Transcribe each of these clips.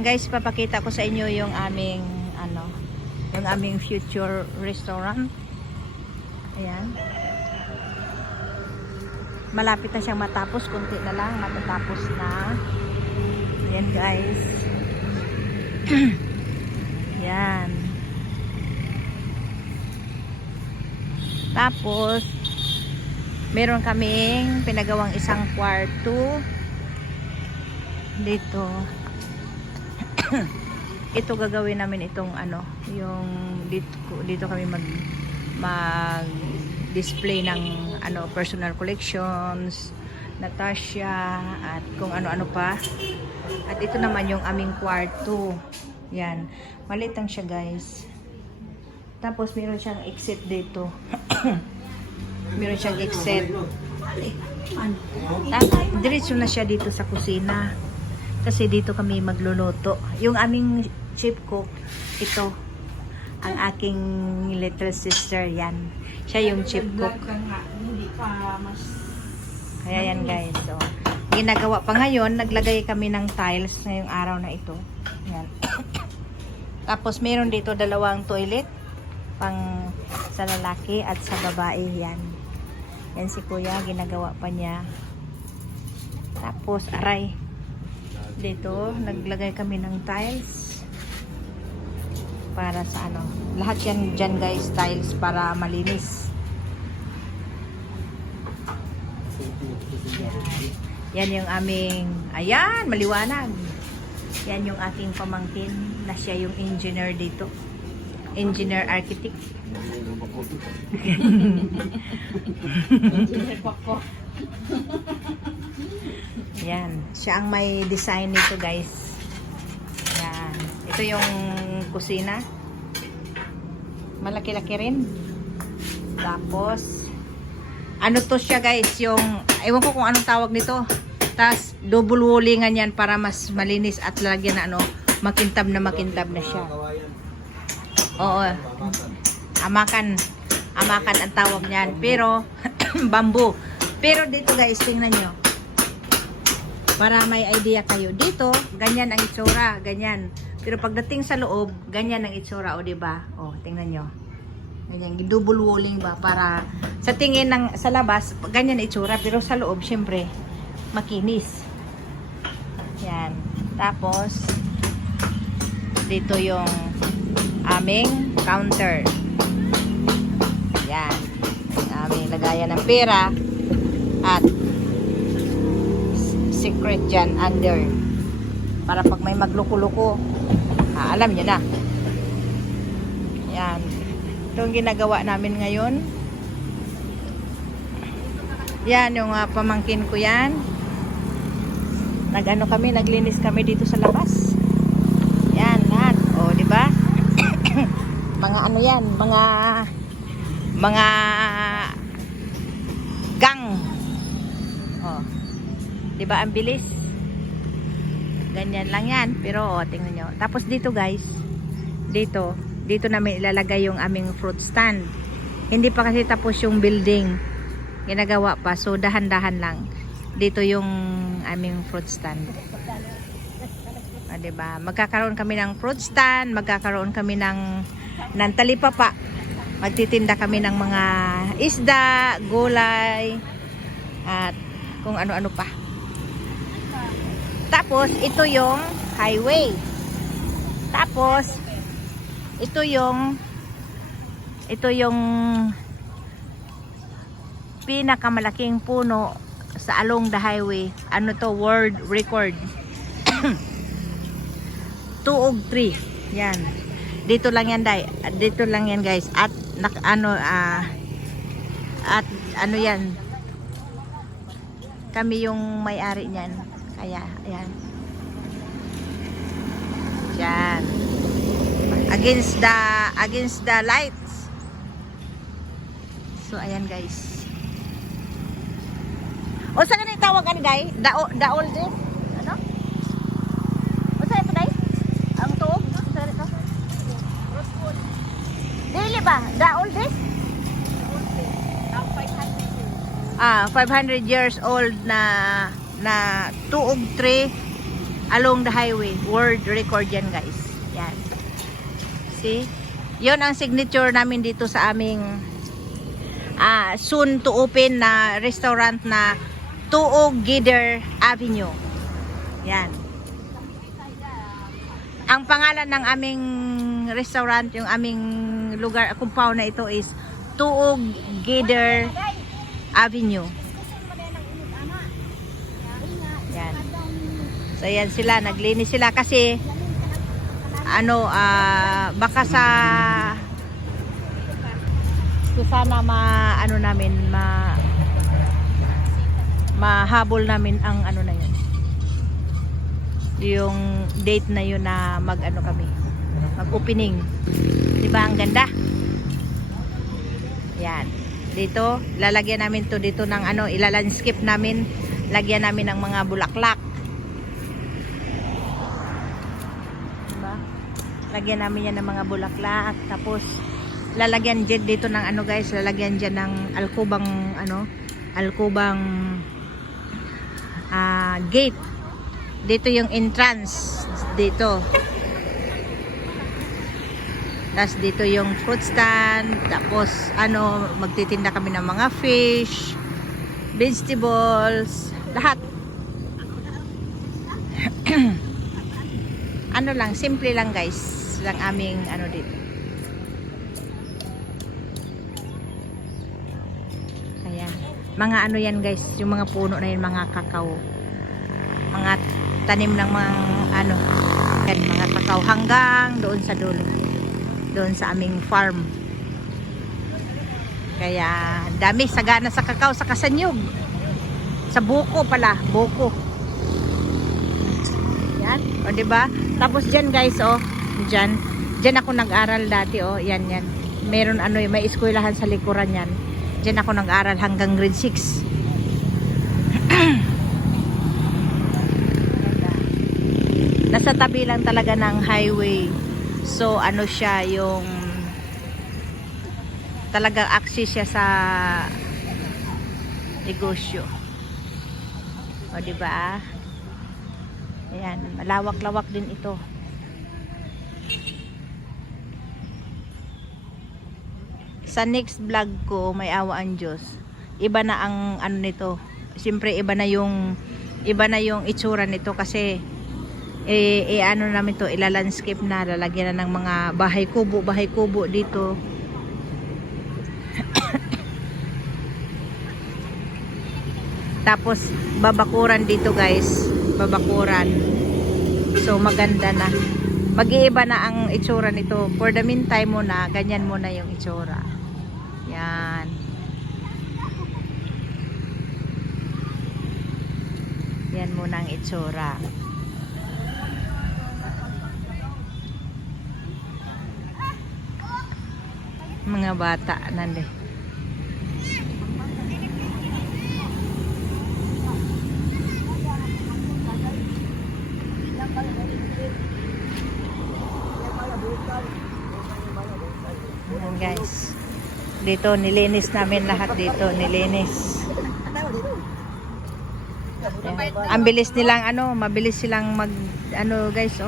Ayan guys, papakita ko sa inyo yung aming yung aming future restaurant. Ayan. Malapit na siyang matapos, konti na lang matatapos na. Ayan guys. Ayan. Tapos meron kaming pinagawang isang kwarto dito. Ito gagawin namin itong yung dito kami mag display ng personal collections, Natasha at kung ano-ano pa. At ito naman yung aming kwarto. Yan. Maliit lang siya guys. Tapos meron siyang exit dito. Meron siyang exit. Diretso na siya dito sa kusina. Kasi dito kami magluluto. Yung aming chief cook, ito. Ang aking little sister, yan. Siya yung chief cook. Kaya yan guys. So, ginagawa pa ngayon, naglagay kami ng tiles ngayong araw na ito. Yan. Tapos meron dito dalawang toilet. Pang sa lalaki at sa babae, yan. Yan si kuya, ginagawa pa niya. Tapos, aray. Dito, naglagay kami ng tiles. Para sa lahat yan dyan guys, tiles para malinis. Yan yung aming, ayan, maliwanag. Yan yung aking pamangkin na siya yung engineer dito. Engineer architect. Yan. Siya ang may design nito guys. Yan. Ito yung kusina. Malaki-laki rin. Tapos, to siya guys, yung, ewan ko kung anong tawag nito. Tapos, double wallingan yan para mas malinis at lalagyan na makintab na siya. Oo. Amakan ang tawag niyan. Pero, bamboo. Pero dito guys, tingnan nyo. Para may idea kayo. Dito, ganyan ang itsura. Ganyan. Pero pagdating sa loob, ganyan ang itsura. O, diba? O, tingnan nyo. Ganyan. Double walling ba? Para sa tingin sa labas, ganyan ang itsura. Pero sa loob, syempre, makinis. Yan. Tapos, dito yung aming counter. Yan. Aming lagayan ng pera. At secret dyan under. Para pag may magluko-luko, alam nyo na. Yan. Ito yung ginagawa namin ngayon. Yan yung pamangkin ko yan. Naglinis kami dito sa labas. Yan, lahat. O, di ba? Mga yan, mga gang. O. Di ba ang bilis? Ganyan lang yan. Pero, tingnan nyo. Tapos dito guys, dito namin ilalagay yung aming fruit stand. Hindi pa kasi tapos yung building. Ginagawa pa. So, dahan-dahan lang. Dito yung aming fruit stand. Diba? Magkakaroon kami ng fruit stand, magkakaroon kami ng talipapa. Magtitinda kami ng mga isda, gulay, at kung ano-ano pa. Tapos, ito yung highway. Tapos, ito yung pinakamalaking puno sa along the highway. Ano to? World record. 203. Yan. Dito lang yan, dito lang yan guys. At at yan. Kami yung may-ari niyan. Kaya ayan. Yan. Against the lights. So ayan guys. O saan na tawag guys? The oldest? Ano? O saan ito guys? Ang tuog? Saan ito? Dili ba? The oldest? 500 years old na 203 along the highway. World record yan guys. Yan. See? Yon ang signature namin dito sa aming soon to open na restaurant na Tuog Gider Avenue. Yan. Ang pangalan ng aming restaurant, yung aming lugar, compound na ito is Tuog Gider Avenue. Yan. So yan sila, naglinis sila kasi baka sana mahabol namin ang na yun, yung date na yun na mag opening, diba ang ganda. Yan, dito lalagyan namin to dito ng ilalandscape namin, lagyan namin ng mga bulaklak. Lagyan namin yan ng mga bulaklak. Tapos lalagyan dyan dito ng guys, lalagyan dyan ng alkubang gate. Dito yung entrance dito. Tapos dito yung fruit stand. Tapos magtitinda kami ng mga fish, vegetables, lahat. Lang, simple lang guys, lang aming dito. Ayan. Mga yan guys, yung mga puno na yun, mga kakao. Mga tanim ng mga yan, mga kakao hanggang doon sa dulo. Doon sa aming farm. Kaya dami, sagana sa kakao, sa Kasanyog. Sa buko pala, buko. Yan, o diba? Tapos dyan guys, dyan ako nag-aral dati, yan. Meron may eskwelahan sa likuran yan. Dyan ako nag-aral hanggang grade 6. Nasa tabi lang talaga ng highway. So, siya yung talagang access siya sa negosyo. O diba? Ayan, malawak-lawak din ito. Sa next vlog ko, may awa ang Diyos. Iba na ang nito. Siyempre iba na yung itsura nito kasi namin to, ilalandscape na, lalagyan na ng mga bahay kubo dito. Tapos babakuran dito guys. Babakuran. So maganda na. Mag-iiba na ang itsura nito. For the meantime muna, ganyan muna yung itsura. Yan. Yan muna ang itsura. Mga bata nande. Ayan guys, dito nilinis namin lahat dito, nilinis. Ayan. Ang bilis nilang mabilis silang guys,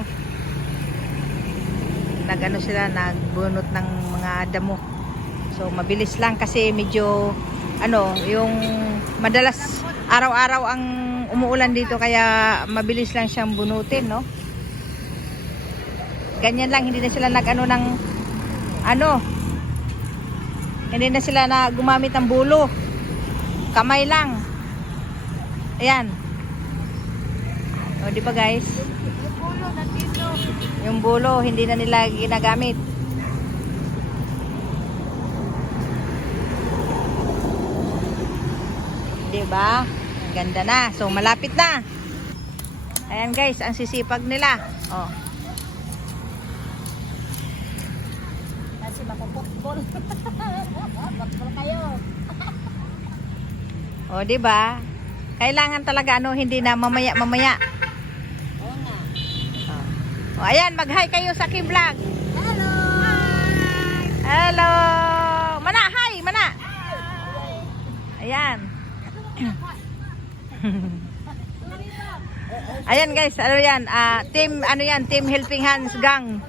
sila nagbunot ng mga damo. So mabilis lang kasi medyo yung madalas araw-araw ang umuulan dito kaya mabilis lang siyang bunutin, no? Ganyan lang, hindi na sila hindi na sila na gumamit ng bulo. Kamay lang. Ayan. O, di ba guys? Yung bulo, hindi na nila ginagamit. Di ba? Ang ganda na. So, malapit na. Ayan guys, ang sisipag nila. Oh. Kasi makuputbol. Makuputbol kayo. O, di ba? Kailangan talaga hindi na mamaya. Oo nga. O, ayan, mag-hi kayo sa Ki-Vlog. Hello. Hello. Mana, hi, mana. Ayan. Ayan guys, ano yan? Team, ano yan? Team Helping Hands Gang.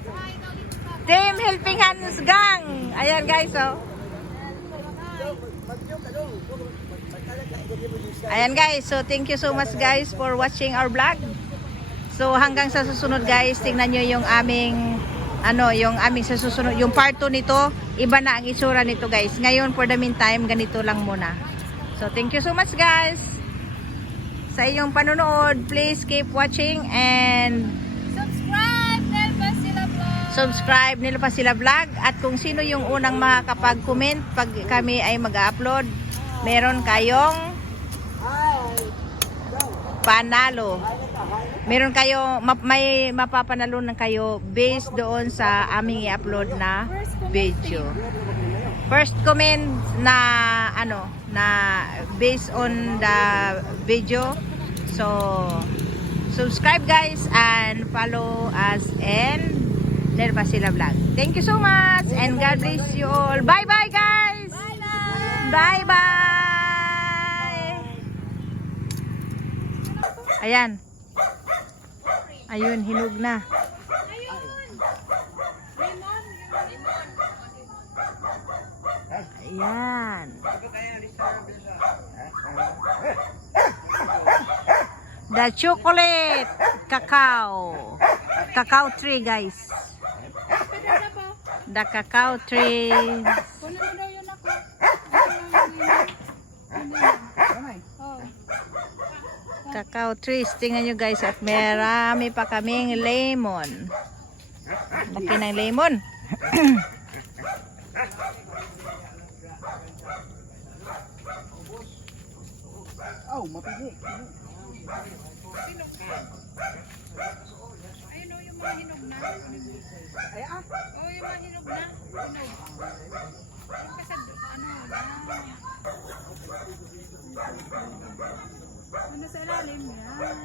Team Helping Hands Gang. Ayan guys, oh. Ayan guys, so thank you so much guys for watching our vlog. So hanggang sa susunod guys, tingnan nyo yung aming yung aming sa susunod, yung part 2 nito, iba na ang itsura nito guys. Ngayon for the meantime, ganito lang muna. So thank you so much guys sa iyong panonood. Please keep watching and subscribe Nilo pa sila vlog. At kung sino yung unang makakapag-comment pag kami ay mag-upload, meron kayong panalo. Meron kayo, may mapapanalo na kayo based doon sa aming i-upload na video. First comment na na based on the video. So subscribe guys and follow us and Nilo pa sila vlog. Thank you so much and God bless you all. Bye bye guys. Bye bye. Ayan. Ayun, hinog na. Ayan. The chocolate cacao. Cacao tree, guys. The cacao tree. Cacao trees. Tingnan nyo guys. At marami pa kaming lemon. Laki ng lemon. Oh, mapili. Ayun o, yung mga hinog na. Ay, ah. Oo, yung mga hinog na. Hinog. Yung kasad, na. Ano sa ilalim yan?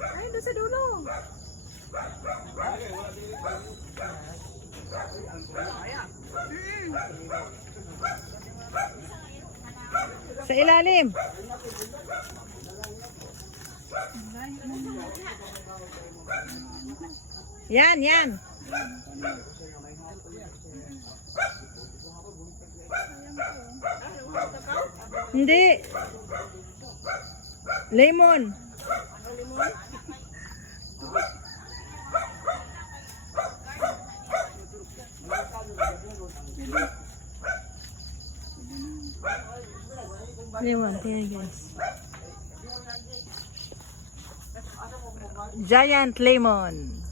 Ay, doon sa dulo. Sa ilalim. Yan, yan. Hindi. Lemon. Lemon, tingnan guys. Giant lemon.